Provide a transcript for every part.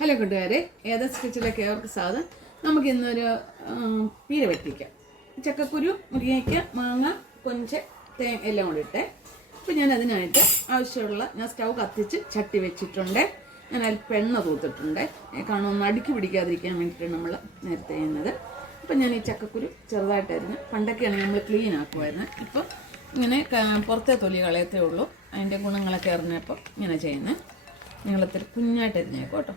Hello കൂട്ടുകാരെ, ഏദസ് കിച്ചണിലേക്ക് ഏവർക്ക് സ്വാഗതം. നമുക്ക് ഇന്നൊരു പീര വറ്റിക്കാം. ചക്കക്കുരു, മുരിങ്ങയ്ക്ക, മാങ്ങ, കൊഞ്ച്, തേങ്ങ എല്ലാം കൂടി ഇട്ടേ. അപ്പോൾ ഞാൻ അതിനായിട്ട് ആവശ്യമുള്ള സ്റ്റൗ കത്തിച്ച് ചട്ടി വെച്ചിട്ടുണ്ട്. ഞാൻ അല്പം എണ്ണ തൂത്തിട്ടുണ്ട്. കാണുമെന്ന് അടുക്കി പിടിക്കാതിരിക്കാൻ വേണ്ടിയിട്ടാണ് നമ്മൾ നേരത്തെ ചെയ്യുന്നത്. അപ്പം ഞാൻ ഈ ചക്കക്കുരു ചെറുതായിട്ടായിരുന്നു, പണ്ടൊക്കെയാണ് നമ്മൾ ക്ലീൻ ആക്കുമായിരുന്നു. ഇപ്പം ഇങ്ങനെ പുറത്തെ തൊലി കളയത്തേ ഉള്ളൂ. അതിൻ്റെ ഗുണങ്ങളൊക്കെ അറിഞ്ഞപ്പോൾ ഇങ്ങനെ ചെയ്യുന്നത്. നീളത്തിൽ കുഞ്ഞായിട്ട് അരിഞ്ഞേക്കും കേട്ടോ.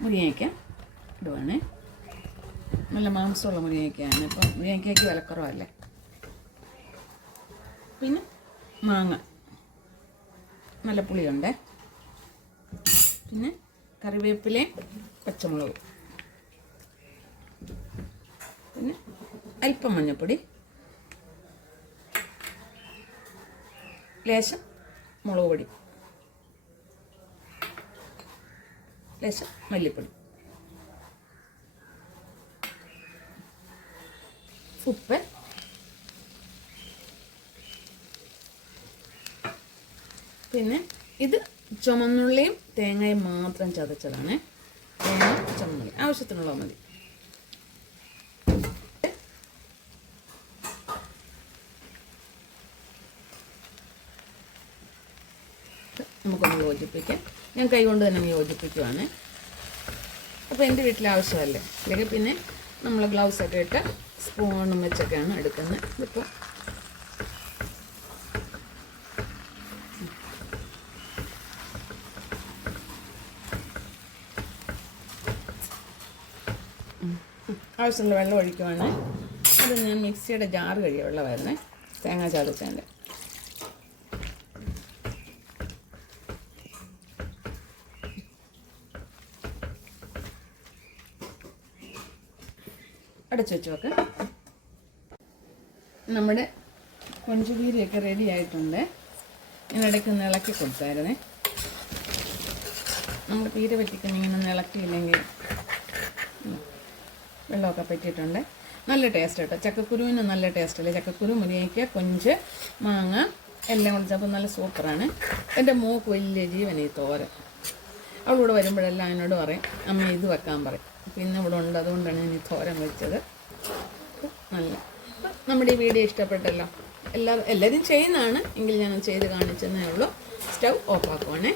മുരിങ്ങയ്ക്ക ഇടുവാണേ. നല്ല മാംസമുള്ള മുരിങ്ങയ്ക്കയാണ്. ഇപ്പം മുരിങ്ങയ്ക്കയ്ക്ക് വിലക്കുറവല്ലേ. പിന്നെ മാങ്ങ നല്ല പുളിയുണ്ട്. പിന്നെ കറിവേപ്പിലയും പച്ചമുളകും, പിന്നെ അല്പം മഞ്ഞൾപ്പൊടി, ലേശം മുളക് പൊടി, ലേശം മല്ലിപ്പൊടി, ഉപ്പ്, പിന്നെ ഇത് ചുമന്നുള്ളിയും തേങ്ങയും മാത്രം ചതച്ചതാണ്. തേങ്ങ ചുമന്നുള്ളി ആവശ്യത്തിനുള്ള മതി. നമുക്കൊന്ന് യോജിപ്പിക്കാം. ഞാൻ കൈ കൊണ്ട് തന്നെ യോജിപ്പിക്കുവാണ്. അപ്പോൾ എൻ്റെ വീട്ടിൽ ആവശ്യമല്ലേ, അല്ലെങ്കിൽ പിന്നെ നമ്മൾ ഗ്ലൗസൊക്കെ ഇട്ട് സ്പൂണും വെച്ചൊക്കെയാണ് എടുക്കുന്നത്. ഇതിപ്പോൾ ആവശ്യമുള്ള വെള്ളം ഒഴിക്കുവാണ്. അത് ഞാൻ മിക്സിയുടെ ജാറ് കഴിയ വെള്ളമായിരുന്നേ, തേങ്ങ ചതച്ചതിൻ്റെ. അടച്ചു വെച്ച് വെക്കാം. നമ്മുടെ കൊഞ്ചുപീരയൊക്കെ റെഡി ആയിട്ടുണ്ട്. ഇതിനിടയ്ക്ക് ഒന്ന് ഇളക്കി കൊടുത്തായിരുന്നേ. നമ്മൾ പീര പറ്റിക്കുന്ന ഇങ്ങനെ ഇളക്കിയില്ലെങ്കിൽ വെള്ളമൊക്കെ പറ്റിയിട്ടുണ്ട്. നല്ല ടേസ്റ്റ് കേട്ടോ. ചക്കക്കുരുവിന് നല്ല ടേസ്റ്റ് അല്ലേ. ചക്കക്കുരു, മുരിങ്ങയ്ക്ക, കൊഞ്ച്, മാങ്ങ എല്ലാം കുടിച്ചപ്പോൾ നല്ല സൂപ്പറാണ്. എൻ്റെ മോക്ക് വലിയ ജീവൻ ഈ തോരൻ. അവളിവിടെ വരുമ്പോഴെല്ലാം എന്നോട് പറയും, അമ്മ ഇത് വെക്കാൻ പറയും. പിന്നെ ഇവിടെ ഉണ്ട്, അതുകൊണ്ടാണ് ഞാൻ ഈ തോരൻ വെച്ചത്. നല്ല നമ്മുടെ ഈ വീഡിയോ ഇഷ്ടപ്പെട്ടല്ലോ. എല്ലാവരും ചെയ്യുന്നതാണ് എങ്കിൽ ഞാൻ ചെയ്ത് കാണിച്ചെന്നേ ഉള്ളൂ. Stove off ആക്കുവാണേ.